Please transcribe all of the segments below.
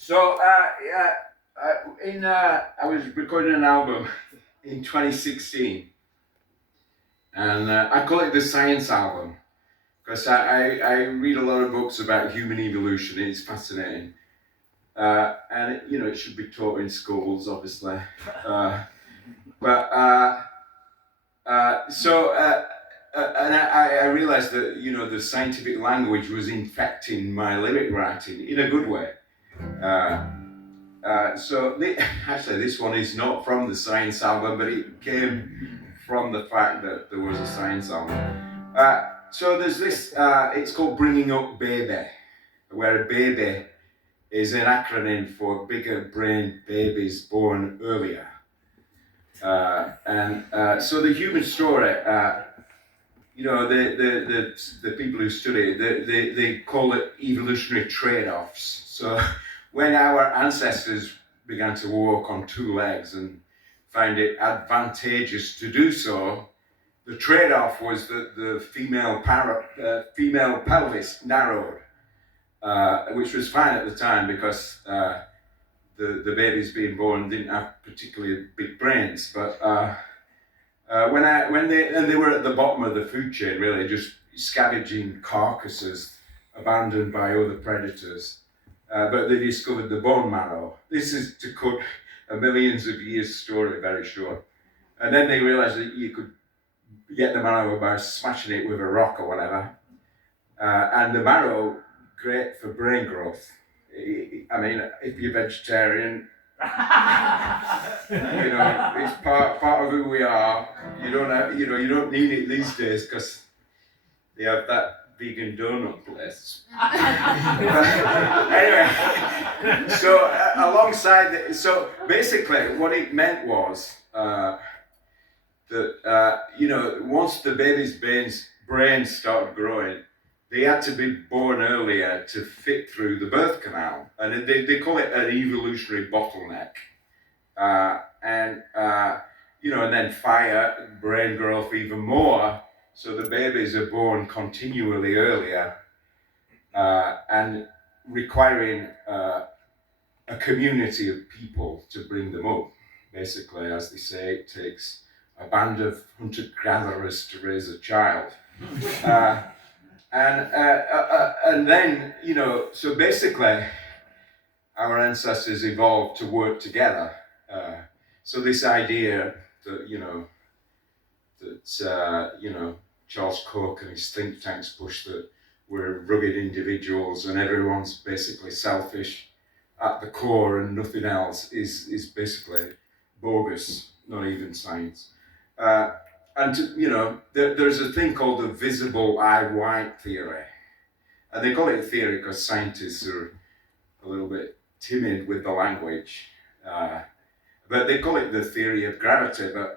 So I was recording an album in 2016, and I call it the Science Album because I read a lot of books about human evolution. It's fascinating, and it should be taught in schools, obviously. And I realized that the scientific language was infecting my lyric writing in a good way. Actually, this one is not from the Science Album, but it came from the fact that there was a Science Album. So there's this, it's called Bringing Up Baby, where a baby is an acronym for bigger brain babies born earlier. So the human story, the people who study it, they call it evolutionary trade-offs. So when our ancestors began to walk on two legs and found it advantageous to do so, the trade-off was that the female pelvis narrowed, which was fine at the time because the babies being born didn't have particularly big brains. But when they were at the bottom of the food chain, really just scavenging carcasses abandoned by other predators. But they discovered the bone marrow. This is to cut a millions of years story very short. And then they realized that you could get the marrow by smashing it with a rock or whatever. And the marrow, great for brain growth. I mean, if you're vegetarian, it's part of who we are. You don't need it these days because they have that vegan donut place. Anyway, so alongside so basically what it meant was that once the baby's brains started growing, they had to be born earlier to fit through the birth canal, and they call it an evolutionary bottleneck. And then fire brain growth even more. So the babies are born continually earlier and requiring a community of people to bring them up. Basically, as they say, it takes a band of hunter-gatherers to raise a child. And then, so basically, our ancestors evolved to work together. So this idea that, Charles Koch and his think tanks push that we're rugged individuals and everyone's basically selfish at the core and nothing else is basically bogus, not even science. There's a thing called the visible eye white theory. And they call it a theory because scientists are a little bit timid with the language. But they call it the theory of gravity, but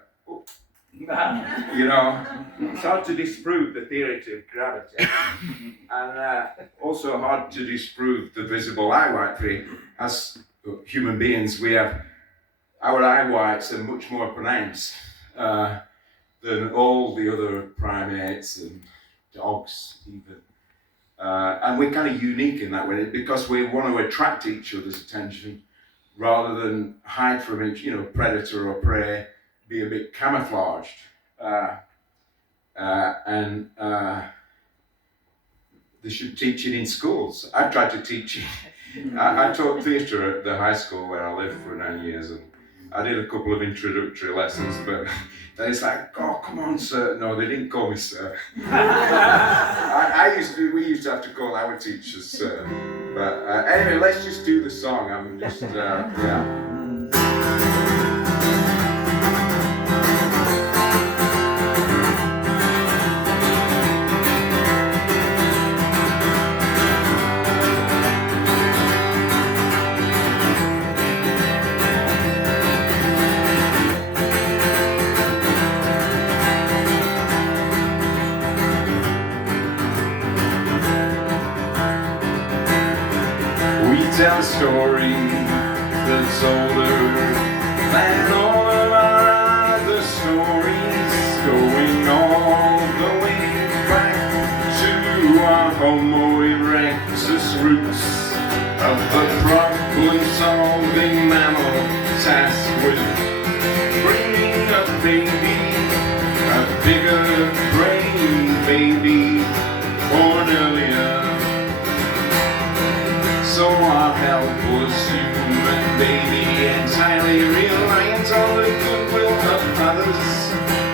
it's hard to disprove the theory of gravity, and also hard to disprove the visible eye white theory. As human beings, we have our eye whites are much more pronounced than all the other primates and dogs even, and we're kind of unique in that way because we want to attract each other's attention rather than hide from each, predator or prey. Be a bit camouflaged, and they should teach it in schools. I've tried to teach it. I taught theatre at the high school where I lived for 9 years, and I did a couple of introductory lessons, but then it's like, oh, come on, sir. No, they didn't call me sir. We used to have to call our teachers sir. But anyway, let's just do the song. I'm just, yeah. Tell a story that's older than all of our other stories, going all the way back to our Homo erectus roots of the tropical unsolving mammal tasked with bringing a baby, a bigger brain baby, born earlier. So our helpless human baby, entirely reliant on the goodwill of others,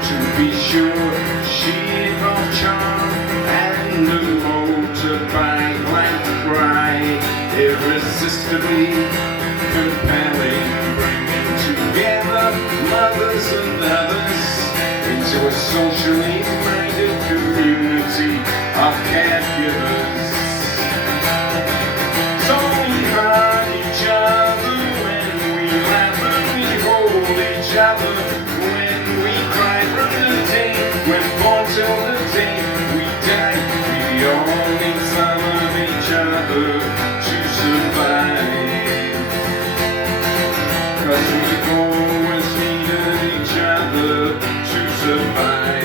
to be sure she brought charm and a motorbike like pride, irresistibly compelling, bringing together mothers and others into a socially minded community of caregivers. So we hug each other when we laugh and we hold each other when we cry from the day we're born till the day we die. We all need some of each other to survive, 'cause we've always needed each other to survive.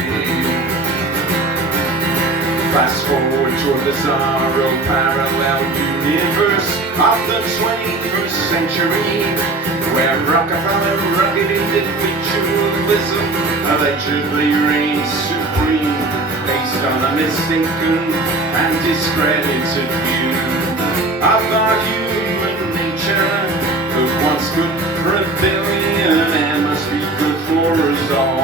Fast forward to a bizarro parallel universe of the 21st century, where Rockefeller rugged individualism allegedly reigns supreme, based on a mistaken and discredited view of our human nature, that what's good for a billionaire must be good for us all.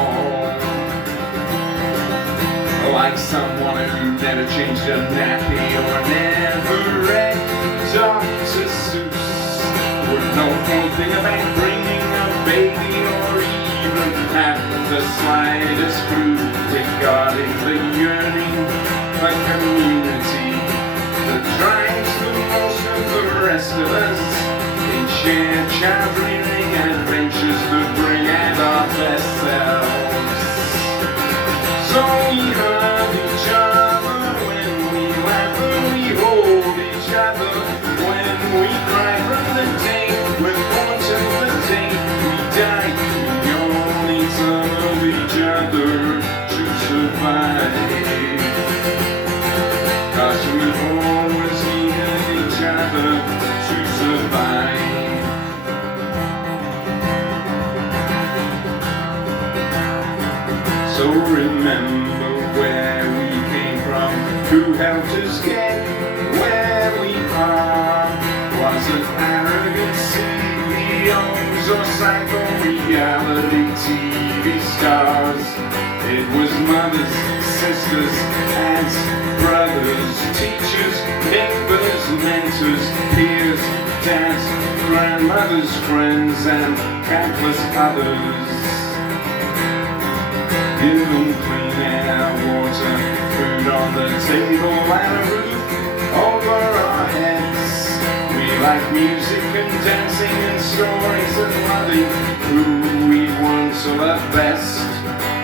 Like someone who never changed a nappy or never read Dr. Seuss, would know anything about bringing a baby or even have the slightest clue regarding the yearning for community that drives the most of the rest of us in shared child-rearing adventures that bring out our best selves. So we hug each other when we laugh and we hold each other when we cry from the day we're born till the day we die. We all need some of each other to survive, 'cause we've always needed each other to survive. So remember where we came from, who helped us get where we are. Was it arrogant CEOs or psycho-reality TV stars? It was mothers, sisters, aunts, brothers, teachers, neighbors, mentors, peers, dads, grandmothers, friends, and countless others. Give them clean air, water, food on the table, and a roof over our heads. We like music and dancing and stories and loving who we want to love best.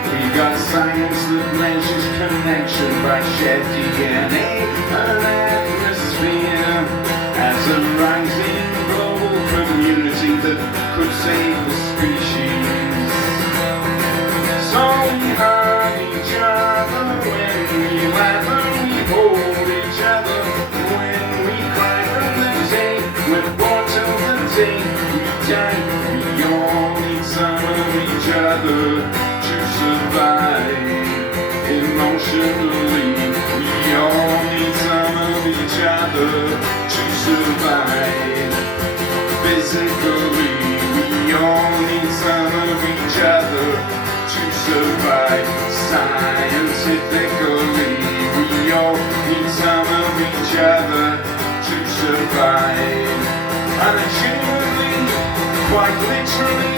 We got science that measures connection by shared DNA and atmosphere as a rising global community that could save the species. So we hug each other when we laugh and we hold each other when we cry from the day we're born till the day we die. We all need some of each other to survive emotionally. We all need some of each other to survive physically. We all need some of each other to survive scientifically. We all need some of each other to survive. Unachievably, quite literally,